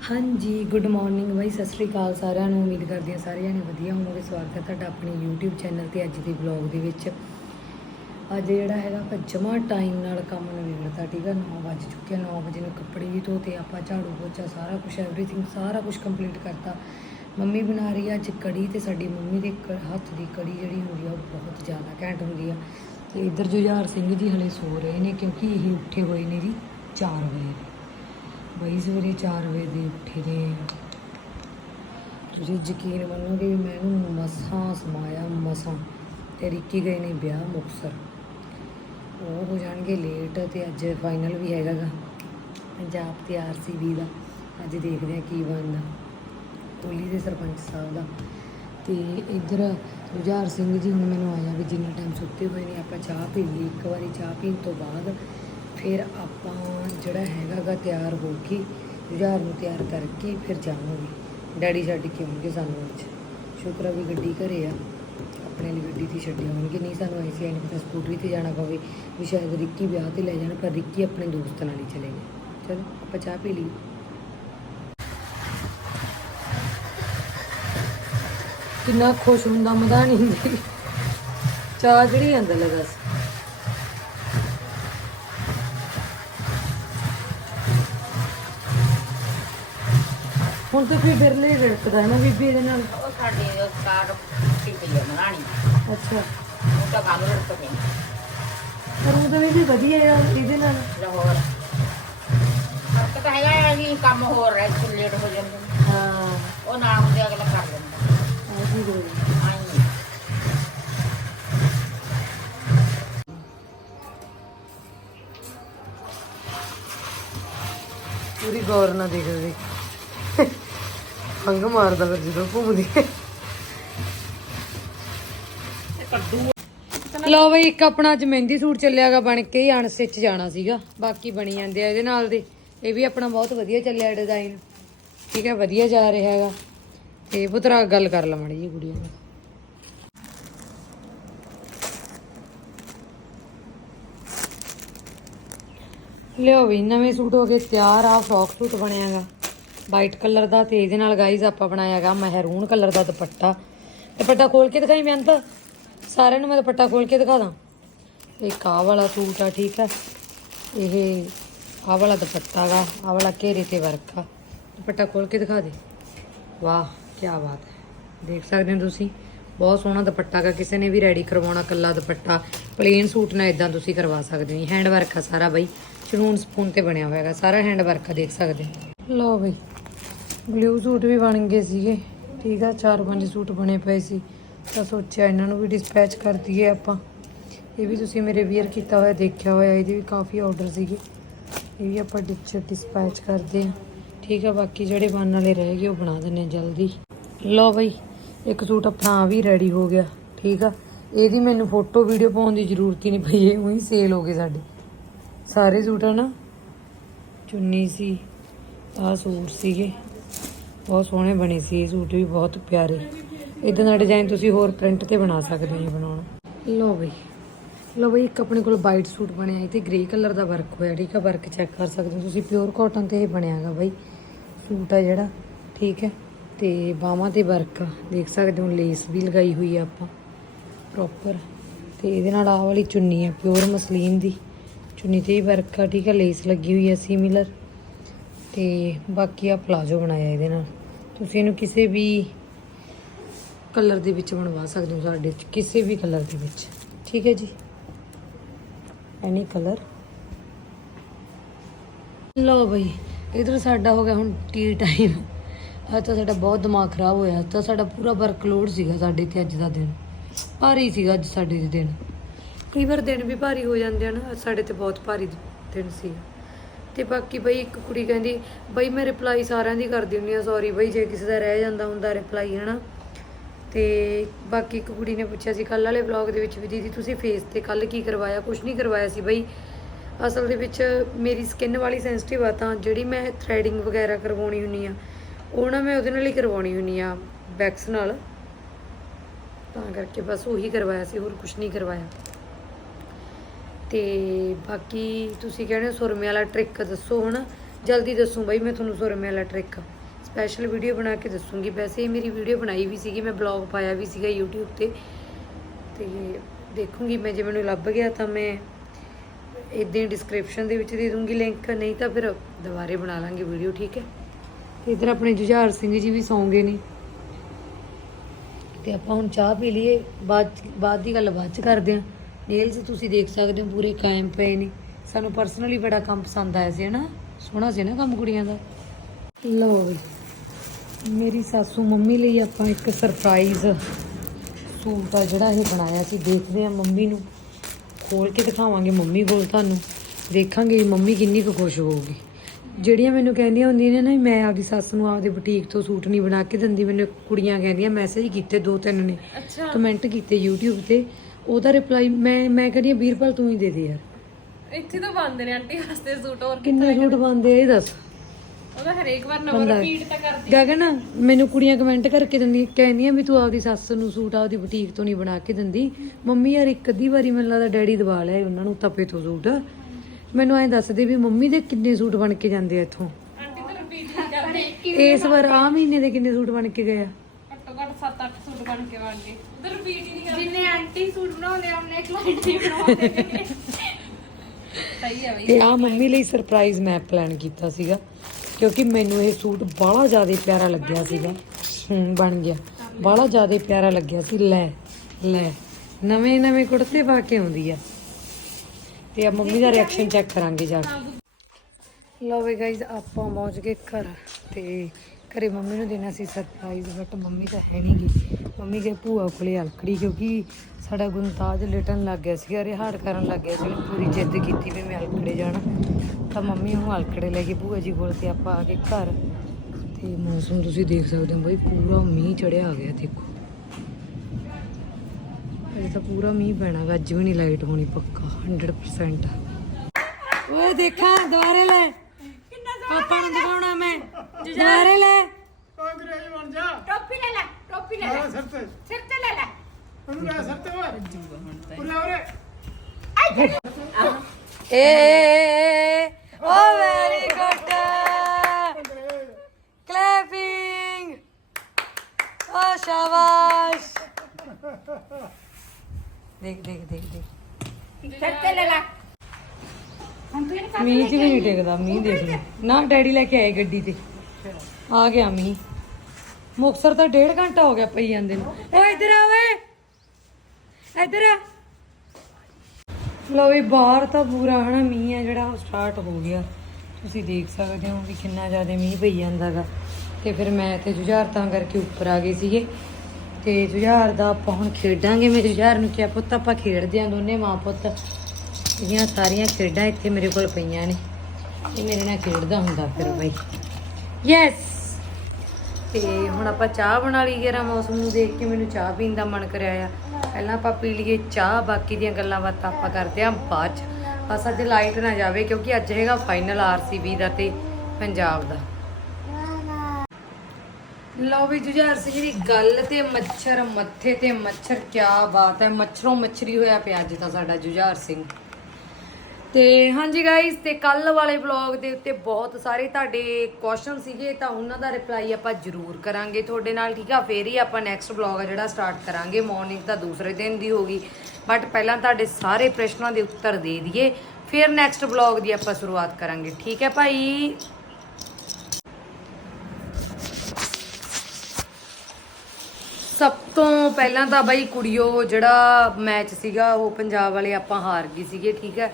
ਹਾਂਜੀ good morning ਬਾਈ, ਸਤਿ ਸ਼੍ਰੀ ਅਕਾਲ ਸਾਰਿਆਂ ਨੂੰ। ਉਮੀਦ ਕਰਦੀ ਹਾਂ ਸਾਰੇ ਜਣੇ ਵਧੀਆ ਹੋਵੋਗੇ। ਸਵਾਗਤ ਹੈ ਤੁਹਾਡਾ ਆਪਣੇ YouTube ਚੈਨਲ ਤੇ ਅੱਜ ਦੇ ਵਲੌਗ ਦੇ ਵਿੱਚ। ਅੱਜ ਜਿਹੜਾ ਹੈਗਾ ਆਪਾਂ ਜਮਾ ਟਾਈਮ ਨਾਲ ਕੰਮ ਨਿਬੇੜਤਾ ਠੀਕ ਹੈ 9 ਵਜ ਚੁੱਕਿਆ 9 ਵਜੇ ਨੂੰ ਕੱਪੜੇ ਵੀ ਧੋਤੇ, ਆਪਾਂ ਝਾੜੂ ਪੋਚਾ, ਸਾਰਾ ਕੁਝ ਐਵਰੀਥਿੰਗ ਸਾਰਾ ਕੁਝ ਕੰਪਲੀਟ ਕਰਤਾ। ਮੰਮੀ ਬਣਾ ਰਹੀ ਆ ਅੱਜ ਕੜੀ ਤੇ ਸਾਡੀ ਮੰਮੀ ਦੇ ਕ- ਹੱਥ ਦੀ ਕੜੀ ਜਿਹੜੀ ਹੁੰਦੀ ਆ, ਉਹ ਬਹੁਤ ਜ਼ਿਆਦਾ ਘੈਂਟ ਹੁੰਦੀ ਆ। ਤੇ ਇੱਧਰ ਜੁਝਾਰ ਸਿੰਘ ਜੀ ਹਲੇ ਸੋ ਰਹੇ ਨੇ, ਕਿਉਂਕਿ ਇਹ ਉੱਠੇ ਹੋਏ ਨੇ ਜੀ 4 ਵਜੇ। ਬਈ ਸਵੇਰੇ 4 ਵਜੇ ਦੇ ਉੱਠੇ ਨੇ ਤੁਸੀਂ ਯਕੀਨ ਮੰਨੋਗੇ ਵੀ ਮੈਂ ਇਹਨੂੰ ਮਸਾਂ ਸਮਾਇਆ, ਮਸਾਂ। ਤੇ ਰਿੱਕੀ ਗਏ ਨੇ ਵਿਆਹ ਮੁਕਸਰ ਉਹ ਹੋ ਜਾਣਗੇ ਲੇਟ ਤੇ ਅੱਜ ਫਾਈਨਲ ਵੀ ਹੈਗਾ ਗਾ ਪੰਜਾਬ ਤੇ ਆਰਸੀਬੀ ਦਾ। ਅੱਜ ਦੇਖਦੇ ਆ ਕੀ ਬਣਦਾ। ਕੋਹਲੀ ਦੇ ਸਰਪੰਚ ਸਾਹਿਬ ਦਾ। ਤੇ ਇੱਧਰ ਰੁਝਾਰ ਸਿੰਘ ਜੀ ਹੁਣ ਮੈਨੂੰ ਆਇਆ ਵੀ ਜਿੰਨਾ ਟਾਈਮ ਸੁੱਤੇ ਹੋਏ ਨੇ, ਆਪਾਂ ਚਾਹ ਪੀ ਲਈ ਇੱਕ ਵਾਰੀ ਚਾਹ ਪੀਣ ਤੋਂ ਬਾਅਦ ਫਿਰ ਆਪਾਂ ਜਿਹੜਾ ਹੈਗਾ ਗਾ ਤਿਆਰ ਹੋ ਕੇ ਜੁਝਾਰ ਨੂੰ ਤਿਆਰ ਕਰਕੇ ਫਿਰ ਜਾਵਾਂਗੇ। ਡੈਡੀ ਛੱਡ ਕੇ ਆਉਣਗੇ ਸਾਨੂੰ ਅੱਜ? ਸ਼ੁਕਰ ਆ ਵੀ ਗੱਡੀ ਘਰੇ ਆ। ਆਪਣੇ ਲਈ ਗੱਡੀ ਤੇ ਛੱਡੇ ਆਉਣਗੇ ਨਹੀਂ ਸਾਨੂੰ ਐਸੀ ਆਈ ਪਤਾ ਸਕੂਟਰੀ ਤੇ ਜਾਣਾ ਪਵੇ। ਵੀ ਸ਼ਾਇਦ ਰਿੱਕੀ ਵਿਆਹ ਤੇ ਲੈ ਜਾਣ, ਪਰ ਰਿੱਕੀ ਆਪਣੇ ਦੋਸਤ ਨਾਲ ਹੀ ਚਲੇ ਗਏ। ਚਲੋ, ਆਪਾਂ ਚਾਹ ਪੀ ਲਈ ਕਿੰਨਾ ਖੁਸ਼ ਹੁੰਦਾ, ਮਦਾਨੀ ਹੁੰਦੀ ਚਾਹ ਜਿਹੜੀ ਅੰਦਰ ਲਗਾ ਸੀ? ਹੁਣ ਤਾਂ ਫਿਰ ਬਿਰਲੇ ਰੜਕਦਾ ਹੈ ਨਾ ਬੀਬੀ ਇਹਦੇ ਨਾਲ। ਉਹ ਸਾਡੇ ਕਾਰ ਟਿੱਪੀ ਬਣਾਣੀ ਅੱਛਾ। ਉਹ ਤਾਂ ਕੰਮ ਨਹੀਂ ਪਰ ਉਹ ਤਾਂ ਵੀ ਵਧੀਆ ਆ ਇਹਦੇ ਨਾਲ। ਲਾਹੌਰ ਫ਼ਰਕ ਤਾਂ ਹੈਗਾ ਹੈ ਵੀ ਕੰਮ ਹੋ ਰਿਹਾ ਇਸ ਲੇਟ ਹੋ ਜਾਂਦੇ। ਹਾਂ। ਉਹ ਨਾ ਹੁੰਦੇ ਅਗਲਾ ਕਰ ਲੈਂਦਾ। ਕੀ ਹੋਈ ਆਈ ਪੂਰੀ ਗੌਰ ਨਾਲ ਦੇਖ ਰਹੀ ਮਾਰਦਾ ਫਿਰ ਜਦੋਂ ਘੁੰਮਦੀ। ਲਓ ਬਈ, ਇੱਕ ਆਪਣਾ ਅੱਜ ਮਹਿੰਦੀ ਸੂਟ ਚੱਲਿਆਗਾ ਬਣ ਕੇ ਹੀ ਅਣਸਿੱਚ ਜਾਣਾ ਸੀਗਾ। ਬਾਕੀ ਬਣੀ ਜਾਂਦੇ ਆ ਇਹਦੇ ਨਾਲ ਦੇ। ਇਹ ਵੀ ਆਪਣਾ ਬਹੁਤ ਵਧੀਆ ਚੱਲਿਆ ਡਿਜ਼ਾਈਨ ਠੀਕ ਹੈ, ਵਧੀਆ ਜਾ ਰਿਹਾ ਹੈਗਾ। ਤੇ ਪੁੱਤਰਾ, ਗੱਲ ਕਰ ਲਾ ਮਾੜੀ ਜੀ ਕੁੜੀਆਂ ਨਾਲ। ਲਿਓ ਵੀ ਨਵੇਂ ਸੂਟ ਹੋ ਗਏ ਤਿਆਰ ਆ ਫਰੋਕ ਸੂਟ ਬਣਿਆਗਾ। ਵਾਈਟ ਕਲਰ ਦਾ ਤੇ ਇਹਦੇ ਨਾਲ ਗਾਈਜ਼ ਆਪਾਂ ਬਣਾਇਆਗਾ ਮਹਿਰੂਨ ਕਲਰ ਦਾ ਦੁਪੱਟਾ। ਦੁਪੱਟਾ ਖੋਲ ਕੇ ਦਿਖਾਈ ਮੈਂ ਤਾਂ ਸਾਰਿਆਂ ਨੂੰ ਮੈਂ ਦੁਪੱਟਾ ਖੋਲ ਕੇ ਦਿਖਾ ਦਾਂ। ਇੱਕ ਆਹ ਵਾਲਾ ਸੂਟ ਆ, ਠੀਕ ਆ। ਇਹ ਆਹ ਵਾਲਾ ਦੁਪੱਟਾ ਗਾ, ਆਹ ਵਾਲਾ ਘੇਰੇ ਤੇ ਵਰਕ ਆ। ਦੁਪੱਟਾ ਖੋਲ ਕੇ ਦਿਖਾ ਦੇ। ਵਾਹ ਕੀ ਬਾਤ ਹੈ। ਦੇਖ ਸਕਦੇ ਹੋ ਤੁਸੀਂ, ਬਹੁਤ ਸੋਹਣਾ ਦੁਪੱਟਾ ਗਾ। ਕਿਸੇ ਨੇ ਵੀ ਰੈਡੀ ਕਰਵਾਉਣਾ ਕੱਲਾ ਦੁਪੱਟਾ ਪਲੇਨ ਸੂਟ ਨਾਲ ਇਦਾਂ ਤੁਸੀਂ ਕਰਵਾ ਸਕਦੇ ਹੋ। ਹੈਂਡ ਵਰਕ ਆ ਸਾਰਾ ਬਈ ਚਨੂਨ ਸਪੂਨ ਤੇ ਬਣਿਆ ਹੋਇਆਗਾ ਸਾਰਾ ਹੈਂਡ ਵਰਕ ਆ, ਦੇਖ ਸਕਦੇ ਹੋ। ਲਓ ਬਈ ਬਲੂ ਸੂਟ ਵੀ ਬਣ ਗਏ ਸੀਗੇ। ਠੀਕ ਆ, ਚਾਰ ਪੰਜ ਸੂਟ ਬਣੇ ਪਏ ਸੀ। ਤਾਂ ਸੋਚਿਆ ਇਹਨਾਂ ਨੂੰ ਵੀ ਡਿਸਪੈਚ ਕਰ ਦਈਏ ਆਪਾਂ। ਇਹ ਵੀ ਤੁਸੀਂ ਮੇਰੇ ਵੀਅਰ ਕੀਤਾ ਹੋਇਆ, ਦੇਖਿਆ ਹੋਇਆ, ਇਹਦੇ ਵੀ ਕਾਫੀ ਆਰਡਰ ਸੀਗੇ। ਇਹ ਵੀ ਆਪਾਂ ਡਿਚ ਡਿਸਪੈਚ ਕਰਦੇ ਆ ਠੀਕ ਆ, ਬਾਕੀ ਜਿਹੜੇ ਬਣਨ ਵਾਲੇ ਰਹਿ ਗਏ, ਉਹ ਬਣਾ ਦਿੰਨੇ ਜਲਦੀ। ਲਓ ਬਈ, ਇੱਕ ਸੂਟ ਆਪਣਾ ਆ ਵੀ ਰੈਡੀ ਹੋ ਗਿਆ। ਠੀਕ ਆ, ਇਹਦੀ ਮੈਨੂੰ ਫੋਟੋ ਵੀਡੀਓ ਪਾਉਣ ਦੀ ਜ਼ਰੂਰਤ ਹੀ ਨਹੀਂ ਪਈ, ਇਹ ਉਹੀ ਸੇਲ ਹੋ ਗਏ ਸਾਡੇ। ਸਾਰੇ ਸੂਟ ਆ ਨਾ, ਚੁੰਨੀ ਸੀ, ਆਹ ਸੂਟ ਸੀਗੇ। ਬਹੁਤ ਸੋਹਣੇ ਬਣੇ ਸੀ ਇਹ ਸੂਟ ਵੀ ਬਹੁਤ ਪਿਆਰੇ। ਇਦਾਂ ਦਾ ਡਿਜ਼ਾਈਨ ਤੁਸੀਂ ਹੋਰ ਪ੍ਰਿੰਟ ਤੇ ਬਣਾ ਸਕਦੇ ਹੋ ਜੀ ਬਣਾਉਣਾ। ਲਓ ਬਈ ਲਓ ਬਈ ਇੱਕ ਆਪਣੇ ਕੋਲ ਵਾਈਟ ਸੂਟ ਬਣਿਆ ਤੇ ਗ੍ਰੇ ਕਲਰ ਦਾ ਵਰਕ ਹੋਇਆ, ਠੀਕ ਹੈ ਵਰਕ ਚੈੱਕ ਕਰ ਸਕਦੇ ਹੋ ਤੁਸੀਂ ਪਿਓਰ ਕਾਟਨ ਤੇ ਇਹ ਬਣਿਆਗਾ ਬਈ, ਸੂਟ ਆ ਜਿਹੜਾ, ਠੀਕ ਹੈ? ਤੇ ਬਾਹਾਂ ਤੇ ਵਰਕ ਆ, ਦੇਖ ਸਕਦੇ ਹੋ ਲੇਸ ਵੀ ਲਗਾਈ ਹੋਈ ਆ ਆਪਾਂ ਪ੍ਰੋਪਰ ਤੇ ਇਹਦੇ ਨਾਲ ਆਹ ਵਾਲੀ ਚੁੰਨੀ ਹੈ ਪਿਓਰ ਮਸਲੀਨ ਦੀ, ਚੁੰਨੀ ਤੇ ਹੀ ਵਰਕ ਆ, ਠੀਕ ਹੈ? ਲੇਸ ਲੱਗੀ ਹੋਈ ਹੈ ਸਿਮਿਲਰ ਤੇ ਬਾਕੀ ਆ ਪਲਾਜੋ ਬਣਾਇਆ ਇਹਦੇ ਨਾਲ। ਤੁਸੀਂ ਇਹਨੂੰ ਕਿਸੇ ਵੀ ਕਲਰ ਦੇ ਵਿੱਚ ਬਣਵਾ ਸਕਦੇ ਹੋ ਸਾਡੇ ਚ ਕਿਸੇ ਵੀ ਕਲਰ ਦੇ ਵਿੱਚ। ਠੀਕ ਹੈ ਜੀ? ਐਨੀ ਕਲਰ। ਲਓ ਬਈ, ਇਧਰ ਸਾਡਾ ਹੋ ਗਿਆ ਹੁਣ ਟੀ ਟਾਈਮ ਅੱਜ ਤਾਂ ਸਾਡਾ ਬਹੁਤ ਦਿਮਾਗ ਖਰਾਬ ਹੋਇਆ। ਤਾਂ ਸਾਡਾ ਪੂਰਾ ਵਰਕਲੋਡ ਸੀਗਾ ਸਾਡੇ ਤੇ ਅੱਜ ਦਾ ਦਿਨ। ਭਾਰੀ ਸੀਗਾ ਅੱਜ ਸਾਡੇ ਦੇ ਦਿਨ। ਕਈ ਵਾਰ ਦਿਨ ਵੀ ਭਾਰੀ ਹੋ ਜਾਂਦੇ ਹਨ ਸਾਡੇ ਤੇ ਬਹੁਤ ਭਾਰੀ ਦਿਨ ਸੀ ਤੇ ਬਾਕੀ ਬਈ ਇੱਕ ਕੁੜੀ ਕਹਿੰਦੀ, ਬਈ ਮੈਂ ਰਿਪਲਾਈ ਸਾਰਿਆਂ ਦੀ ਕਰਦੀ ਹੁੰਦੀ ਆ ਸੌਰੀ ਬਈ ਜੇ ਕਿਸੇ ਦਾ ਰਹਿ ਜਾਂਦਾ ਹੁੰਦਾ ਰਿਪਲਾਈ ਹਨਾ? ਤੇ ਬਾਕੀ ਇੱਕ ਕੁੜੀ ਨੇ ਪੁੱਛਿਆ ਸੀ ਕੱਲ ਵਾਲੇ ਵਲੌਗ ਦੇ ਵਿੱਚ ਵੀ ਦੀਦੀ ਤੁਸੀਂ ਫੇਸ ਤੇ ਕੱਲ ਕੀ ਕਰਵਾਇਆ? ਕੁਝ ਨਹੀਂ ਕਰਵਾਇਆ ਸੀ ਬਈ। ਅਸਲ ਦੇ ਵਿੱਚ ਮੇਰੀ ਸਕਿਨ ਵਾਲੀ ਸੈਂਸਿਟਿਵ ਆ ਤਾਂ ਜਿਹੜੀ ਮੈਂ ਥ੍ਰੈਡਿੰਗ ਵਗੈਰਾ ਕਰਵਾਉਣੀ ਹੁੰਨੀ ਆ, ਉਹ ਨਾ ਮੈਂ ਉਹਦੇ ਨਾਲ ਹੀ ਕਰਵਾਉਣੀ ਹੁੰਨੀ ਆ ਵੈਕਸ ਨਾਲ। ਤਾਂ ਕਰਕੇ ਬਸ ਉਹੀ ਕਰਵਾਇਆ ਸੀ, ਹੋਰ ਕੁਝ ਨਹੀਂ ਕਰਵਾਇਆ। ਤੇ ਬਾਕੀ ਤੁਸੀਂ ਕਹਿੰਦੇ ਹੋ ਸੁਰਮੇ ਵਾਲਾ ਟ੍ਰਿਕ ਦੱਸੋ ਹੁਣ। ਜਲਦੀ ਦੱਸੂ ਬਈ, ਮੈਂ ਤੁਹਾਨੂੰ ਸੁਰਮੇ ਵਾਲਾ ਟ੍ਰਿਕ ਸਪੈਸ਼ਲ ਵੀਡੀਓ ਬਣਾ ਕੇ ਦੱਸੂਗੀ। ਵੈਸੇ ਇਹ ਮੇਰੀ ਵੀਡੀਓ ਬਣਾਈ ਵੀ ਸੀਗੀ, ਮੈਂ ਬਲੌਗ ਪਾਇਆ ਵੀ ਸੀਗਾ YouTube ਤੇ। ਤੇ ਦੇਖੂੰਗੀ ਮੈਂ, ਜੇ ਮੈਨੂੰ ਲੱਭ ਗਿਆ ਤਾਂ ਮੈਂ ਇਦਾਂ ਡਿਸਕ੍ਰਿਪਸ਼ਨ ਦੇ ਵਿੱਚ ਦੇ ਦੂੰਗੀ ਲਿੰਕ ਨਹੀਂ ਤਾਂ ਫਿਰ ਦੁਬਾਰੇ ਬਣਾ ਲਾਂਗੇ ਵੀਡੀਓ ਠੀਕ ਹੈ? ਤੇ ਇਧਰ ਆਪਣੇ ਜੁਝਾਰ ਸਿੰਘ ਜੀ ਵੀ ਸੌਂ ਗਏ ਨੇ। ਤੇ ਆਪਾਂ ਹੁਣ ਚਾਹ ਪੀ ਲਈਏ, ਬਾਅਦ ਬਾਅਦ ਦੀ ਗੱਲ ਬਾਅਦ ਚ ਕਰਦੇ ਆਂ ਨੇਲਸ ਤੁਸੀਂ ਦੇਖ ਸਕਦੇ ਹੋ ਪੂਰੇ ਕਾਇਮ ਪਏ ਨੇ। ਸਾਨੂੰ ਪਰਸਨਲੀ ਬੜਾ ਕੰਮ ਪਸੰਦ ਆਇਆ ਸੀ ਹਨਾ? ਸੋਹਣਾ ਸੀ ਨਾ ਕੰਮ ਕੁੜੀਆਂ ਦਾ। ਲਓ ਵੀ ਮੇਰੀ ਸਾਸੂ ਮੰਮੀ ਲਈ ਆਪਾਂ ਇੱਕ ਸਰਪ੍ਰਾਈਜ਼ ਸੂਟ ਆ ਜਿਹੜਾ ਇਹ ਬਣਾਇਆ ਸੀ। ਦੇਖਦੇ ਆ ਮੰਮੀ ਨੂੰ। ਖੋਲ ਕੇ ਦਿਖਾਵਾਂਗੇ ਮੰਮੀ ਕੋਲ ਤੁਹਾਨੂੰ। ਦੇਖਾਂਗੇ ਮੰਮੀ ਕਿੰਨੀ ਕੁ ਖੁਸ਼ ਹੋਊਗੀ। ਜਿਹੜੀਆਂ ਮੈਨੂੰ ਕਹਿੰਦੀਆਂ ਹੁੰਦੀਆਂ ਨੇ ਨਾ ਮੈਂ ਆਪਦੀ ਸੱਸ ਨੂੰ ਆਪਦੇ ਬੁਟੀਕ ਤੋਂ ਸੂਟ ਨਹੀਂ ਬਣਾ ਕੇ ਦਿੰਦੀ। ਮੈਨੂੰ ਕੁੜੀਆਂ ਕਹਿੰਦੀਆਂ ਮੈਸੇਜ ਕੀਤੇ ਦੋ ਤਿੰਨ ਨੇ। ਕਮੈਂਟ ਕੀਤੇ YouTube ਤੇ। ਉਹਦਾ ਰਿਪਲਾਈ ਮੈਂ ਮੈਂ ਕਹਿੰਦੀ ਹਾਂ, ਵੀਰਪਾਲ ਤੂੰ ਹੀ ਦੇ ਦੇ ਯਾਰ। ਇੱਥੇ ਤਾਂ ਬੰਦੇ ਨੇ ਆਂਟੀ ਵਾਸਤੇ ਸੂਟ ਹੋਰ ਕਿੰਨੇ ਸੂਟ ਬੰਦੇ ਆ ਇਹ ਦੱਸ। ਉਹਦਾ ਹਰੇਕ ਵਾਰ ਨੰਬਰ ਬੰਦਾ ਰਿਪੀਟ ਤਾਂ ਕਰਦੀ ਗਗਨ ਮੈਨੂੰ ਕੁੜੀਆਂ ਕਮੈਂਟ ਕਰਕੇ ਦਿੰਦੀਆਂ ਕਹਿੰਦੀਆਂ ਵੀ ਤੂੰ ਆਪਦੀ ਸੱਸ ਨੂੰ ਸੂਟ ਆਪਦੀ ਬੁਟੀਕ ਤੋਂ ਨਹੀਂ ਬਣਾ ਕੇ ਦਿੰਦੀ। ਮੰਮੀ ਯਾਰ ਇੱਕ ਅੱਧੀ ਵਾਰੀ ਮੈਨੂੰ ਲੱਗਦਾ ਡੈਡੀ ਦਵਾ ਲਿਆ ਉਹਨਾਂ ਨੂੰ ਤਪੇ ਤੋਂ ਸੂਟ। ਮੈਨੂੰ ਐਂ ਦੱਸ ਦੇ ਵੀ ਮੰਮੀ ਦੇ ਕਿੰਨੇ ਸੂਟ ਬਣ ਕੇ ਜਾਂਦੇ ਆ ਇੱਥੋਂ। ਆਂਟੀ ਤਾਂ ਰਿਪੀਟ ਨਹੀਂ ਕਰਦੀ। ਇਸ ਵਾਰ ਆ ਮਹੀਨੇ ਦੇ ਕਿੰਨੇ ਸੂਟ ਬਣ ਕੇ ਗਏ ਆ? ਘੱਟੋ ਘੱਟ 7-8 ਸੂਟ ਬਣ ਕੇ ਬਣ ਗਏ। ਤਾਂ ਰਿਪੀਟ ਹੀ ਨਹੀਂ ਕਰਦੀ ਜਿੰਨੇ ਆਂਟੀ ਸੂਟ ਬਣਾਉਂਦੇ ਆ ਉਹਨੇ ਕਲਾਇੰਟ ਹੀ ਬਣਾਉਂਦੇ ਨੇ ਸਹੀ ਹੈ ਬਈ। ਤੇ ਆ ਮੰਮੀ ਲਈ ਸਰਪ੍ਰਾਈਜ਼ ਮੈਂ ਪਲਾਨ ਕੀਤਾ ਸੀਗਾ ਕਿਉਂਕਿ ਮੈਨੂੰ ਇਹ ਸੂਟ ਬਾਹਲਾ ਜ਼ਿਆਦਾ ਪਿਆਰਾ ਲੱਗਿਆ ਸੀਗਾ। ਹੂੰ ਬਣ ਗਿਆ। ਬਾਹਲਾ ਜ਼ਿਆਦਾ ਪਿਆਰਾ ਲੱਗਿਆ ਸੀ। ਲੈ ਲੈ। ਨਵੇਂ ਨਵੇਂ ਕੁੜਤੇ ਪਾ ਕੇ ਆਉਂਦੀ ਆ। ਤੇ ਆ ਮੰਮੀ ਦਾ ਰਿਐਕਸ਼ਨ ਚੈੱਕ ਕਰਾਂਗੇ ਜਾ ਕੇ। ਲਓ ਵੇ ਗਾਇਜ਼ ਆਪਾਂ ਪਹੁੰਚ ਗਏ ਘਰ ਤੇ ਘਰੇ ਮੰਮੀ ਨੂੰ ਦੇਣਾ ਸੀ ਸਰਪ੍ਰਾਈਜ਼ ਬਟ ਮੰਮੀ ਤਾਂ ਹੈ ਨਹੀਂ ਗੀ। ਮੰਮੀ ਗਏ ਭੂਆ ਕੋਲੇ ਅਲਕੜੀ ਕਿਉਂਕਿ ਸਾਡਾ ਗੁੰਤਾਜ ਲੇਟਣ ਲੱਗ ਗਿਆ ਸੀਗਾ, ਰਿਹਾੜ ਕਰਨ ਲੱਗ ਗਿਆ ਸੀ। ਉਹਨੇ ਪੂਰੀ ਜਿੱਦ ਕੀਤੀ ਵੀ ਮੈਂ ਅਲਕੜੇ ਜਾਣਾ। ਤਾਂ ਮੰਮੀ ਉਹਨੂੰ ਅਲਕੜੇ ਲੈ ਕੇ ਭੂਆ ਜੀ ਕੋਲ ਤੇ ਆਪਾਂ ਆ ਕੇ ਘਰ। ਤੇ ਮੌਸਮ ਤੁਸੀਂ ਦੇਖ ਸਕਦੇ ਹੋ ਬਈ, ਪੂਰਾ ਮੀਂਹ ਚੜਿਆ ਆ ਗਿਆ, ਦੇਖੋ। ਅਜੇ ਤਾਂ ਪੂਰਾ ਮੀਂਹ ਪੈਣਾ ਅੱਜ ਵੀ ਨਹੀਂ ਲਾਈਟ ਹੋਣੀ ਪੱਕਾ 100% ਓਏ ਦੇਖਾਂ, ਦੁਬਾਰੇ ਲੈ। ਪਾਪਾ ਨੂੰ ਦਿਖਾਉਣਾ ਮੈਂ। ਦੁਬਾਰੇ ਲੈ। ਅੰਗਰੇਜ਼ ਬਣ ਜਾ। ਟੋਪੀ ਲੈ ਲੈ ਟੋਪੀ ਲੈ ਲੈ। ਮਾਰਾ ਸਿਰ ਤੇ। ਸਿਰ ਤੇ ਲੈ ਲੈ। ਉਹਨੂੰ ਲੈ ਸਿਰ ਤੇ ਓਏ। ਉਰੇ ਉਰੇ। ਏ ਓ ਵੈਰੀ ਗੁੱਡ ਕਲੈਪਿੰਗ ਓ ਸ਼ਾਬਾਸ਼। ਦੇਖ ਦੇਖ ਦੇਖ ਦੇਖ। ਸਿਰ ਤੇ ਲੈ ਲੈ। ਹੁਣ ਤੂੰ ਇਹਨੂੰ ਮੀਂਹ ਚ ਵੀ ਨਹੀਂ ਟਿਕਦਾ ਮੀਂਹ ਦੇਖ ਲੈ। ਨਾ ਡੈਡੀ ਲੈ ਕੇ ਆਏ ਗੱਡੀ ਤੇ। ਆ ਗਿਆ ਮੀਂਹ। ਮੁਕਸਰ ਤਾਂ ਡੇਢ ਘੰਟਾ ਹੋ ਗਿਆ ਪਈ ਜਾਂਦੇ ਨੂੰ। ਓ ਇੱਧਰ ਆ ਓਏ। ਇੱਧਰ ਆ। ਲੋ ਵੀ ਬਾਹਰ ਤਾਂ ਪੂਰਾ ਹਨਾ ਮੀਂਹ ਆ ਜਿਹੜਾ ਉਹ ਸਟਾਰਟ ਹੋ ਗਿਆ। ਤੁਸੀਂ ਦੇਖ ਸਕਦੇ ਹੋ ਵੀ ਕਿੰਨਾ ਜ਼ਿਆਦਾ ਮੀਂਹ ਪਈ ਜਾਂਦਾਗਾ ਤੇ ਫਿਰ ਮੈਂ ਤੇ ਜੁਝਾਰ ਤਾਂ ਕਰਕੇ ਉੱਪਰ ਆ ਗਏ ਸੀਗੇ। ਤੇ ਜੁਝਾਰ ਦਾ ਆਪਾਂ ਹੁਣ ਖੇਡਾਂਗੇ। ਮੇਰੇ ਜੁਝਾਰ ਨੂੰ ਕਿਹਾ ਪੁੱਤ ਆਪਾਂ ਖੇਡਦੇ ਆਂ ਦੋਨੇ ਮਾਂ ਪੁੱਤ। ਇਹਦੀਆਂ ਸਾਰੀਆਂ ਖੇਡਾਂ ਇੱਥੇ ਮੇਰੇ ਕੋਲ ਪਈਆਂ ਨੇ। ਇਹ ਮੇਰੇ ਨਾਲ ਖੇਡਦਾ ਹੁੰਦਾ ਫਿਰ ਬਾਈ। ਯੈਸ ਤੇ ਹੁਣ ਆਪਾਂ ਚਾਹ ਬਣਾ ਲਈ ਯਾਰ ਮੌਸਮ ਨੂੰ ਦੇਖ ਕੇ ਮੈਨੂੰ ਚਾਹ ਪੀਣ ਦਾ ਮਨ ਕਰਿਆ ਆ। ਪਹਿਲਾਂ ਆਪਾਂ ਪੀ ਲਈਏ ਚਾਹ, ਬਾਕੀ ਦੀਆਂ ਗੱਲਾਂ ਬਾਤਾਂ ਆਪਾਂ ਕਰਦੇ ਆਂ ਬਾਅਦ ਚ। ਬਸ ਅੱਜ ਲਾਈਟ ਨਾ ਜਾਵੇ ਕਿਉਂਕਿ ਅੱਜ ਹੈਗਾ ਫਾਈਨਲ ਆਰਸੀਬੀ ਦਾ ਤੇ ਪੰਜਾਬ ਦਾ। ਲਓ ਵੀ ਜੁਝਾਰ ਸਿੰਘ ਦੀ ਗੱਲ ਤੇ ਮੱਛਰ ਮੱਥੇ ਤੇ ਮੱਛਰ ਕਿਆ ਬਾਤ ਹੈ। ਮੱਛਰੋਂ ਮੱਛਰੀ ਹੋਇਆ ਪਿਆ ਅੱਜ ਤਾਂ ਸਾਡਾ ਜੁਝਾਰ ਸਿੰਘ। ਤੇ ਹਾਂਜੀ ਗਾਇਸ ਤੇ ਕੱਲ ਵਾਲੇ ਵਲੌਗ ਦੇ ਉੱਤੇ ਬਹੁਤ ਸਾਰੇ ਤੁਹਾਡੇ ਕੁਐਸਚਨ ਸੀਗੇ, ਤਾਂ ਉਹਨਾਂ ਦਾ ਰਿਪਲਾਈ ਆਪਾਂ ਜ਼ਰੂਰ ਕਰਾਂਗੇ ਤੁਹਾਡੇ ਨਾਲ, ਠੀਕ ਆ? ਫੇਰ ਹੀ ਆਪਾਂ ਨੈਕਸਟ ਵਲੌਗ ਆ ਜਿਹੜਾ ਸਟਾਰਟ ਕਰਾਂਗੇ ਮਾਰਨਿੰਗ ਤਾਂ ਦੂਸਰੇ ਦਿਨ ਦੀ ਹੋਗੀ ਬਟ ਪਹਿਲਾਂ ਤੁਹਾਡੇ ਸਾਰੇ ਪ੍ਰਸ਼ਨਾਂ ਦੇ ਉੱਤਰ ਦੇ ਦਈਏ, ਫਿਰ ਨੈਕਸਟ ਵਲੌਗ ਦੀ ਆਪਾਂ ਸ਼ੁਰੂਆਤ ਕਰਾਂਗੇ, ਠੀਕ ਹੈ ਭਾਈ? ਸਭ ਤੋਂ ਪਹਿਲਾਂ ਤਾਂ ਬਾਈ ਕੁੜੀਓ, ਜਿਹੜਾ ਮੈਚ ਸੀਗਾ, ਉਹ ਪੰਜਾਬ ਵਾਲੇ ਆਪਾਂ ਹਾਰ ਗਏ ਸੀਗੇ, ਠੀਕ ਹੈ?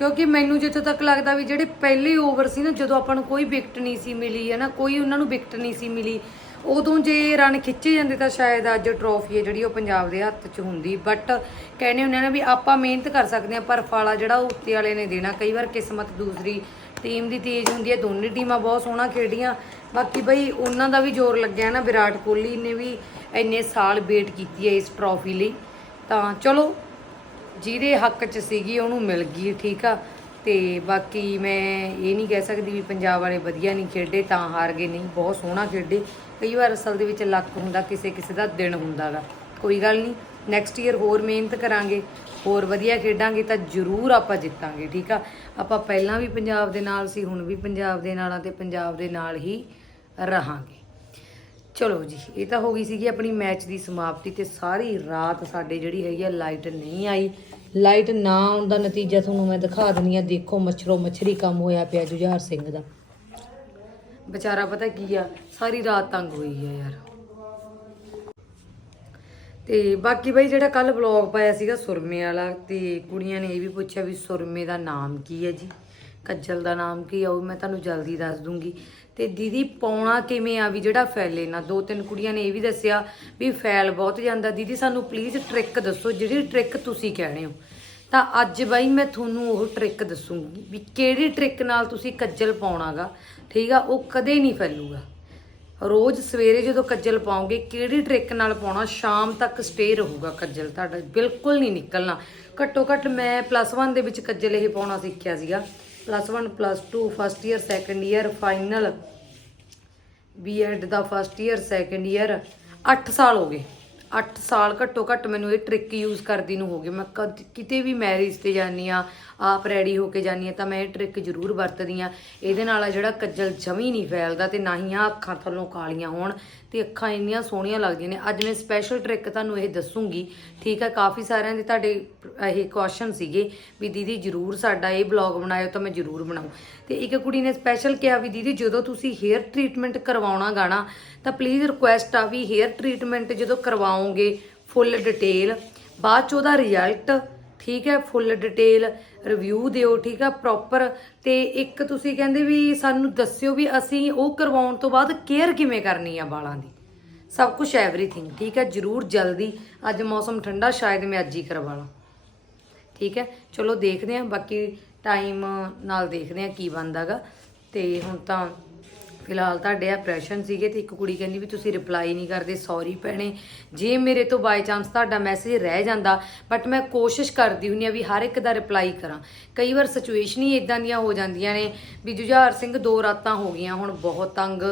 ਕਿਉਂਕਿ ਮੈਨੂੰ ਜਿੱਥੋਂ ਤੱਕ ਲੱਗਦਾ ਵੀ ਜਿਹੜੇ ਪਹਿਲੇ ਓਵਰ ਸੀ ਨਾ, ਜਦੋਂ ਆਪਾਂ ਨੂੰ ਕੋਈ ਵਿਕਟ ਨਹੀਂ ਸੀ ਮਿਲੀ, ਹੈ ਨਾ, ਕੋਈ ਉਹਨਾਂ ਨੂੰ ਵਿਕਟ ਨਹੀਂ ਸੀ ਮਿਲੀ, ਉਦੋਂ ਜੇ ਰਨ ਖਿੱਚੇ ਜਾਂਦੇ ਤਾਂ ਸ਼ਾਇਦ ਅੱਜ ਟਰੋਫੀ ਹੈ ਜਿਹੜੀ ਉਹ ਪੰਜਾਬ ਦੇ ਹੱਥ 'ਚ ਹੁੰਦੀ। ਬਟ ਕਹਿੰਦੇ ਹੁੰਦੇ ਨੇ ਵੀ ਆਪਾਂ ਮਿਹਨਤ ਕਰ ਸਕਦੇ ਹਾਂ, ਪਰ ਫਾਲਾ ਜਿਹੜਾ ਉਹ ਉੱਤੇ ਵਾਲੇ ਨੇ ਦੇਣਾ। ਕਈ ਵਾਰ ਕਿਸਮਤ ਦੂਸਰੀ ਟੀਮ ਦੀ ਤੇਜ਼ ਹੁੰਦੀ ਹੈ, ਦੋਨੇ ਟੀਮਾਂ ਬਹੁਤ ਸੋਹਣਾ ਖੇਡੀਆਂ। ਬਾਕੀ ਬਈ ਉਹਨਾਂ ਦਾ ਵੀ ਜ਼ੋਰ ਲੱਗਿਆ ਨਾ, ਵਿਰਾਟ ਕੋਹਲੀ ਨੇ ਵੀ ਇੰਨੇ ਸਾਲ ਵੇਟ ਕੀਤੀ ਹੈ ਇਸ ਟਰੋਫੀ ਲਈ। ਤਾਂ ਚਲੋ ਜਿਹਦੇ ਹੱਕ 'ਚ ਸੀਗੀ, ਉਹਨੂੰ ਮਿਲ ਗਈ, ਠੀਕ ਆ। ਤੇ ਬਾਕੀ ਮੈਂ ਇਹ ਨਹੀਂ ਕਹਿ ਸਕਦੀ ਵੀ ਪੰਜਾਬ ਵਾਲੇ ਵਧੀਆ ਨਹੀਂ ਖੇਡੇ, ਤਾਂ ਹਾਰ ਗਏ ਨਹੀਂ। ਬਹੁਤ ਸੋਹਣਾ ਖੇਡੇ। ਕਈ ਵਾਰ ਅਸਲ ਦੇ ਵਿੱਚ ਲੱਕ ਹੁੰਦਾ, ਕਿਸੇ ਕਿਸੇ ਦਾ ਦਿਨ ਹੁੰਦਾਗਾ। ਕੋਈ ਗੱਲ ਨਹੀਂ ਨੈਕਸਟ ਈਅਰ ਹੋਰ ਮਿਹਨਤ ਕਰਾਂਗੇ, ਹੋਰ ਵਧੀਆ ਖੇਡਾਂਗੇ, ਤਾਂ ਜ਼ਰੂਰ ਆਪਾਂ ਜਿੱਤਾਂਗੇ, ਠੀਕ ਆ। ਆਪਾਂ ਪਹਿਲਾਂ ਵੀ ਪੰਜਾਬ ਦੇ ਨਾਲ ਸੀ, ਹੁਣ ਵੀ ਪੰਜਾਬ ਦੇ ਨਾਲ ਆ ਤੇ ਪੰਜਾਬ ਦੇ ਨਾਲ ਹੀ ਰਹਾਂਗੇ। ਚਲੋ ਜੀ, ਇਹ ਤਾਂ ਹੋ ਗਈ ਸੀਗੀ ਆਪਣੀ ਮੈਚ ਦੀ ਸਮਾਪਤੀ ਤੇ ਸਾਰੀ ਰਾਤ ਸਾਡੇ ਜਿਹੜੀ ਹੈਗੀ ਆ, ਲਾਈਟ ਨਹੀਂ ਆਈ। ਲਾਈਟ ਨਾ ਆਉਣ ਦਾ ਨਤੀਜਾ ਤੁਹਾਨੂੰ ਮੈਂ ਦਿਖਾ ਦਿੰਦੀ ਆ ਦੇਖੋ, ਮੱਛਰੋ ਮੱਛਰੀ ਕੰਮ ਹੋਇਆ ਪਿਆ ਜੁਝਾਰ ਸਿੰਘ ਦਾ। ਵਿਚਾਰਾ ਪਤਾ ਕੀ ਆ? ਸਾਰੀ ਰਾਤ ਤੰਗ ਹੋਈ ਆ ਯਾਰ। ਤੇ ਬਾਕੀ ਬਈ ਜਿਹੜਾ ਕੱਲ ਵਲੌਗ ਪਾਇਆ ਸੀਗਾ ਸੁਰਮੇ ਵਾਲਾ, ਤੇ ਕੁੜੀਆਂ ਨੇ ਇਹ ਵੀ ਪੁੱਛਿਆ ਵੀ ਸੁਰਮੇ ਦਾ ਨਾਮ ਕੀ ਹੈ ਜੀ? ਕੱਜਲ ਦਾ ਨਾਮ ਕੀ ਆ, ਉਹ ਮੈਂ ਤੁਹਾਨੂੰ ਜਲਦੀ ਦੱਸ ਦੂੰਗੀ। ਤੇ ਦੀਦੀ ਪਾਉਣਾ ਕਿਵੇਂ ਆ ਵੀ ਜਿਹੜਾ ਫੈਲੇ ਨਾ? ਦੋ ਤਿੰਨ ਕੁੜੀਆਂ ਨੇ ਇਹ ਵੀ ਦੱਸਿਆ ਵੀ ਫੈਲ ਬਹੁਤ ਜਾਂਦਾ। ਦੀਦੀ, ਸਾਨੂੰ ਪਲੀਜ਼ ਟ੍ਰਿਕ ਦੱਸੋ, ਜਿਹੜੀ ਟ੍ਰਿਕ ਤੁਸੀਂ ਕਹਿਣੇ ਹੋ। ਤਾਂ ਅੱਜ ਬਾਈ ਮੈਂ ਤੁਹਾਨੂੰ ਉਹ ਟ੍ਰਿਕ ਦੱਸੂਗੀ ਵੀ ਕਿਹੜੀ ਟ੍ਰਿਕ ਨਾਲ ਤੁਸੀਂ ਕੱਜਲ ਪਾਉਣਾਗਾ, ਠੀਕ ਆ? ਉਹ ਕਦੇ ਨਹੀਂ ਫੈਲੂਗਾ। ਰੋਜ਼ ਸਵੇਰੇ ਜਦੋਂ ਕੱਜਲ ਪਾਉਂਗੇ ਕਿਹੜੀ ਟ੍ਰਿਕ ਨਾਲ ਪਾਉਣਾ? ਸ਼ਾਮ ਤੱਕ ਸਟੇ ਰਹੂਗਾ ਕੱਜਲ ਤੁਹਾਡਾ, ਬਿਲਕੁਲ ਨਹੀਂ ਨਿਕਲਣਾ। ਘੱਟੋ ਘੱਟ ਮੈਂ ਪਲੱਸ 1 ਦੇ ਵਿੱਚ ਕੱਜਲ ਇਹ ਪਾਉਣਾ ਸਿੱਖਿਆ ਸੀਗਾ। Plus 1 plus 2 first year second year final B Ed ਦਾ ਫਸਟ ਈਅਰ ਸੈਕੰਡ ਈਅਰ 8 ਸਾਲ ਹੋ ਗਏ। 8 ਸਾਲ ਘੱਟੋ ਘੱਟ ਮੈਨੂੰ ਇਹ ਟ੍ਰਿਕ ਯੂਜ਼ ਕਰਦੀ ਨੂੰ ਹੋ ਗਏ ਮੈਂ ਕਦ- ਕਿਤੇ ਵੀ ਮੈਰਿਜ ਤੇ ਜਾਨੀ ਆ ਆਪ ਰੈਡੀ ਹੋ ਕੇ ਜਾਨੀ ਆ ਤਾਂ ਮੈਂ ਇਹ ਟ੍ਰਿਕ ਜ਼ਰੂਰ ਵਰਤਦੀ ਆ ਇਹਦੇ ਨਾਲ ਆ ਜਿਹੜਾ ਕੱਜਲ ਜਮੀ ਨਹੀਂ ਫੈਲਦਾ ਤੇ ਨਾ ਹੀ ਆ ਅੱਖਾਂ ਥੱਲੋਂ ਕਾਲੀਆਂ ਹੋਣ ਤੇ ਅੱਖਾਂ ਇੰਨੀਆਂ ਸੋਹਣੀਆਂ ਲੱਗਦੀਆਂ ਨੇ। ਅੱਜ ਮੈਂ ਸਪੈਸ਼ਲ ਟ੍ਰਿਕ ਤੁਹਾਨੂੰ ਇਹ ਦੱਸੂਗੀ, ਠੀਕ ਆ ਕਾਫੀ ਸਾਰਿਆਂ ਦੇ ਤੁਹਾਡੇ ਇਹ ਕੁਐਸਚਨ ਸੀਗੇ ਵੀ ਦੀਦੀ ਜਰੂਰ ਸਾਡਾ ਇਹ ਬਲੌਗ ਬਣਾਇਓ ਤਾਂ ਮੈਂ ਜਰੂਰ ਬਣਾਉ ਤੇ ਇੱਕ ਕੁੜੀ ਨੇ ਸਪੈਸ਼ਲ ਕਿਹਾ ਵੀ ਦੀਦੀ ਜਦੋਂ ਤੁਸੀਂ ਹੇਅਰ ਟ੍ਰੀਟਮੈਂਟ ਕਰਵਾਉਣਾ ਗਾਣਾ, ਤਾਂ ਪਲੀਜ਼ ਰਿਕੁਐਸਟ ਆ ਵੀ ਹੇਅਰ ਟ੍ਰੀਟਮੈਂਟ ਜਦੋਂ ਕਰਵਾਓਗੇ ਫੁੱਲ ਡਿਟੇਲ ਬਾਅਦ ਚ ਉਹਦਾ ਰਿਜ਼ਲਟ ਠੀਕ ਹੈ ਫੁੱਲ ਡਿਟੇਲ ਰਿਵਿਊ ਦਿਓ, ਠੀਕ ਆ ਪ੍ਰੋਪਰ ਤੇ ਇੱਕ ਤੁਸੀਂ ਕਹਿੰਦੇ ਵੀ ਸਾਨੂੰ ਦੱਸਿਓ ਵੀ ਅਸੀਂ ਉਹ ਕਰਵਾਉਣ ਤੋਂ ਬਾਅਦ ਕੇਅਰ ਕਿਵੇਂ ਕਰਨੀ ਆ ਵਾਲਾਂ ਦੀ। ਸਭ ਕੁਝ ਐਵਰੀਥਿੰਗ ਠੀਕ ਹੈ, ਜਰੂਰ ਜਲਦੀ। ਅੱਜ ਮੌਸਮ ਠੰਡਾ, ਸ਼ਾਇਦ ਮੈਂ ਅੱਜ ਹੀ ਕਰਵਾ ਲਾਂ। ਠੀਕ ਹੈ, ਚਲੋ ਦੇਖਦੇ ਹਾਂ, ਬਾਕੀ ਟਾਈਮ ਨਾਲ ਦੇਖਦੇ ਹਾਂ ਕੀ ਬਣਦਾਗਾ ਤੇ ਹੁਣ ਤਾਂ ਫਿਲਹਾਲ ਤੁਹਾਡੇ ਆ ਪ੍ਰੈਸ਼ਨ ਸੀਗੇ ਤੇ ਇੱਕ ਕੁੜੀ ਕਹਿੰਦੀ ਵੀ ਤੁਸੀਂ ਰਿਪਲਾਈ ਨਹੀਂ ਕਰਦੇ ਸੌਰੀ ਭੈਣੇ। ਜੇ ਮੇਰੇ ਤੋਂ ਬਾਈ ਚਾਂਸ ਤੁਹਾਡਾ ਮੈਸੇਜ ਰਹਿ ਜਾਂਦਾ ਬਟ ਮੈਂ ਕੋਸ਼ਿਸ਼ ਕਰਦੀ ਹੁੰਨੀ ਆ ਵੀ ਹਰ ਇੱਕ ਦਾ ਰਿਪਲਾਈ ਕਰਾਂ। ਕਈ ਵਾਰ ਸਿਚੁਏਸ਼ਨ ਹੀ ਇਦਾਂ ਦੀਆਂ ਹੋ ਜਾਂਦੀਆਂ ਨੇ ਵੀ ਜੁਝਾਰ ਸਿੰਘ ਦੋ ਰਾਤਾਂ ਹੋ ਗਈਆਂ, ਹੁਣ ਬਹੁਤ ਤੰਗ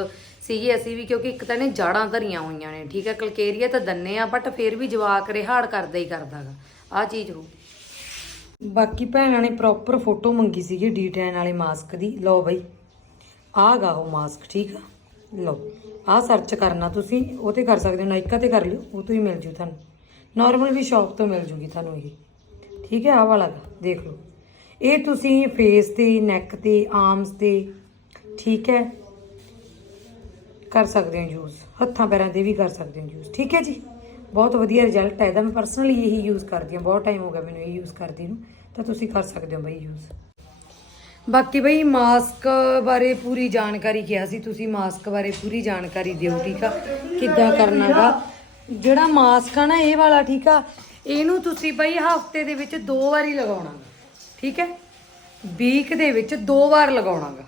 ਸੀਗੇ ਅਸੀਂ ਵੀ, ਕਿਉਂਕਿ ਇੱਕ ਤਾਂ ਨੇ ਜਾੜਾਂ ਧਰੀਆਂ ਹੋਈਆਂ ਨੇ, ਠੀਕ ਹੈ? ਕਲਕੇਰੀਆ ਤਾਂ ਦੰਨੇ ਆ ਬਟ ਫਿਰ ਵੀ ਜਵਾਕ ਰਿਹਾੜ ਕਰਦਾ ਹੀ ਕਰਦਾਗਾ ਆ ਚੀਜ਼ ਹੋ ਬਾਕੀ ਭੈਣਾਂ ਨੇ ਪ੍ਰੋਪਰ ਫੋਟੋ ਮੰਗੀ ਸੀਗੀ ਡੀ10 ਵਾਲੇ ਮਾਸਕ ਦੀ। ਲਓ ਬਈ। ਆਹ ਗਾ ਉਹ ਮਾਸਕ, ਠੀਕ ਆ? ਲਓ ਆਹ ਸਰਚ ਕਰਨਾ ਤੁਸੀਂ, ਉਹ ਤੇ ਕਰ ਸਕਦੇ ਹੋ, ਨਾਇਕਾ ਤੇ ਕਰ ਲਿਓ, ਉਹ ਤੋਂ ਹੀ ਮਿਲ ਜੂ ਤੁਹਾਨੂੰ। ਨਾਰਮਲ ਵੀ ਸ਼ਾਪ ਤੋਂ ਮਿਲ ਜੂਗੀ ਤੁਹਾਨੂੰ ਇਹ। ਠੀਕ ਹੈ ਆਹ ਵਾਲਾ ਗਾ, ਦੇਖ ਲਓ। ਇਹ ਤੁਸੀਂ ਫੇਸ ਤੇ ਨੈਕ ਤੇ ਆਰਮਸ ਤੇ, ਠੀਕ ਹੈ, ਕਰ ਸਕਦੇ ਹੋ ਯੂਜ਼ ਹੱਥਾਂ ਪੈਰਾਂ ਤੇ ਵੀ ਕਰ ਸਕਦੇ ਹੋ ਯੂਜ਼ ਠੀਕ ਹੈ ਜੀ? ਬਹੁਤ ਵਧੀਆ ਰਿਜ਼ਲਟ ਹੈ। ਇਹਦਾ ਮੈਂ ਪਰਸਨਲੀ ਇਹੀ ਯੂਜ਼ ਕਰਦੀ ਹਾਂ। ਬਹੁਤ ਟਾਈਮ ਹੋ ਗਿਆ ਮੈਨੂੰ ਇਹ ਯੂਜ਼ ਕਰਦੀ ਨੂੰ। ਤਾਂ ਤੁਸੀਂ ਕਰ ਸਕਦੇ ਹੋ ਬਈ ਯੂਜ਼ ਬਾਕੀ ਬਈ ਮਾਸਕ ਬਾਰੇ ਪੂਰੀ ਜਾਣਕਾਰੀ ਕਿਹਾ ਸੀ, ਤੁਸੀਂ ਮਾਸਕ ਬਾਰੇ ਪੂਰੀ ਜਾਣਕਾਰੀ ਦਿਓ, ਠੀਕ ਆ? ਕਿੱਦਾਂ ਕਰਨਾਗਾ? ਜਿਹੜਾ ਮਾਸਕ ਆ ਨਾ ਇਹ ਵਾਲਾ, ਠੀਕ ਆ, ਇਹਨੂੰ ਤੁਸੀਂ ਬਈ ਹਫ਼ਤੇ ਦੇ ਵਿੱਚ ਦੋ ਵਾਰੀ ਲਗਾਉਣਾ ਠੀਕ ਹੈ? ਵੀਕ ਦੇ ਵਿੱਚ ਦੋ ਵਾਰ ਲਗਾਉਣਾਗਾ।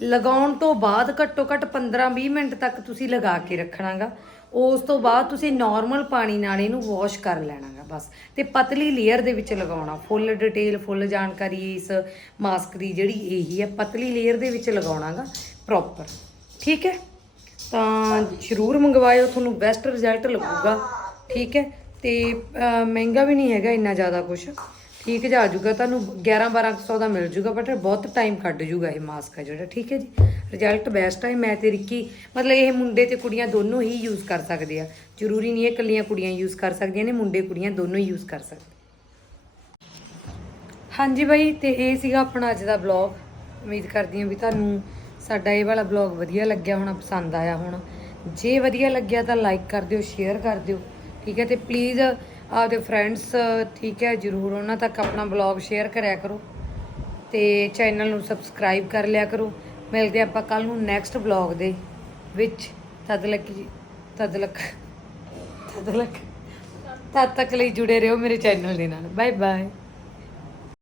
ਲਗਾਉਣ ਤੋਂ ਬਾਅਦ ਘੱਟੋ ਘੱਟ 15-20 ਮਿੰਟ ਤੱਕ ਤੁਸੀਂ ਲਗਾ ਕੇ ਰੱਖਣਾਗਾ। ਉਸ ਤੋਂ ਬਾਅਦ ਤੁਸੀਂ ਨਾਰਮਲ ਪਾਣੀ ਨਾਲ ਇਹਨੂੰ ਵਾਸ਼ ਕਰ ਲੈਣਾਗਾ ਬਸ। ਤੇ ਪਤਲੀ ਲੇਅਰ ਦੇ ਵਿੱਚ ਲਗਾਉਣਾ ਫੁੱਲ ਡਿਟੇਲ ਫੁੱਲ ਜਾਣਕਾਰੀ ਇਸ ਮਾਸਕ ਦੀ ਜਿਹੜੀ ਇਹੀ ਹੈ, ਪਤਲੀ ਲੇਅਰ ਦੇ ਵਿੱਚ ਲਗਾਉਣਾਗਾ ਪ੍ਰੋਪਰ ਠੀਕ ਹੈ? ਤਾਂ ਜ਼ਰੂਰ ਮੰਗਵਾਇਓ, ਤੁਹਾਨੂੰ ਬੈਸਟ ਰਿਜ਼ਲਟ ਲੱਗੂਗਾ। ਠੀਕ ਹੈ? ਤੇ ਮਹਿੰਗਾ ਵੀ ਨਹੀਂ ਹੈਗਾ ਇੰਨਾ ਜ਼ਿਆਦਾ ਕੁਝ ਠੀਕ ਜਾ ਜੂਗਾ, ਤੁਹਾਨੂੰ 11 1200 ਦਾ ਮਿਲ ਜੂਗਾ ਬਟ ਬਹੁਤ ਟਾਈਮ ਕੱਢ ਜੂਗਾ ਇਹ ਮਾਸਕ ਆ ਜਿਹੜਾ। ਠੀਕ ਹੈ ਜੀ? ਰਿਜ਼ਲਟ ਬੈਸਟ ਹੈ ਮੈਂ ਤੇ ਰਿੱਕੀ ਮਤਲਬ ਇਹ ਮੁੰਡੇ ਤੇ ਕੁੜੀਆਂ ਦੋਨੋਂ ਹੀ ਯੂਜ਼ ਕਰ ਸਕਦੇ ਆ। ਜ਼ਰੂਰੀ ਨਹੀਂ ਹੈ ਇਕੱਲੀਆਂ ਕੁੜੀਆਂ ਯੂਜ਼ ਕਰ ਸਕਦੀਆਂ ਨੇ ਮੁੰਡੇ ਕੁੜੀਆਂ ਦੋਨੋਂ ਹੀ ਯੂਜ਼ ਕਰ ਸਕਦੇ। ਹਾਂਜੀ ਬਾਈ, ਤੇ ਇਹ ਸੀਗਾ ਆਪਣਾ ਅੱਜ ਦਾ ਬਲੌਗ ਉਮੀਦ ਕਰਦੀ ਹਾਂ ਵੀ ਤੁਹਾਨੂੰ ਸਾਡਾ ਇਹ ਵਾਲਾ ਬਲੌਗ ਵਧੀਆ ਲੱਗਿਆ ਹੋਣਾ, ਪਸੰਦ ਆਇਆ ਹੋਣਾ। ਜੇ ਵਧੀਆ ਲੱਗਿਆ ਤਾਂ ਲਾਈਕ ਕਰ ਦਿਓ ਸ਼ੇਅਰ ਕਰ ਦਿਓ, ਠੀਕ ਹੈ? ਤੇ ਪਲੀਜ਼ ਆਪਦੇ ਫਰੈਂਡਸ ਠੀਕ ਹੈ, ਜਰੂਰ ਉਹਨਾਂ ਤੱਕ ਆਪਣਾ ਬਲੌਗ ਸ਼ੇਅਰ ਕਰਿਆ ਕਰੋ। ਤੇ ਚੈਨਲ ਨੂੰ ਸਬਸਕ੍ਰਾਈਬ ਕਰ ਲਿਆ ਕਰੋ। ਮਿਲਦੇ ਆਪਾਂ ਕੱਲ ਨੂੰ ਨੈਕਸਟ ਬਲੌਗ ਦੇ ਵਿੱਚ। ਤਦ ਲੱਕ ਤਦ ਲੱਕ ਤਦ ਲੱਕ ਤਦ ਤੱਕ ਲਈ ਜੁੜੇ ਰਹੋ ਮੇਰੇ ਚੈਨਲ ਦੇ ਨਾਲ। Bye bye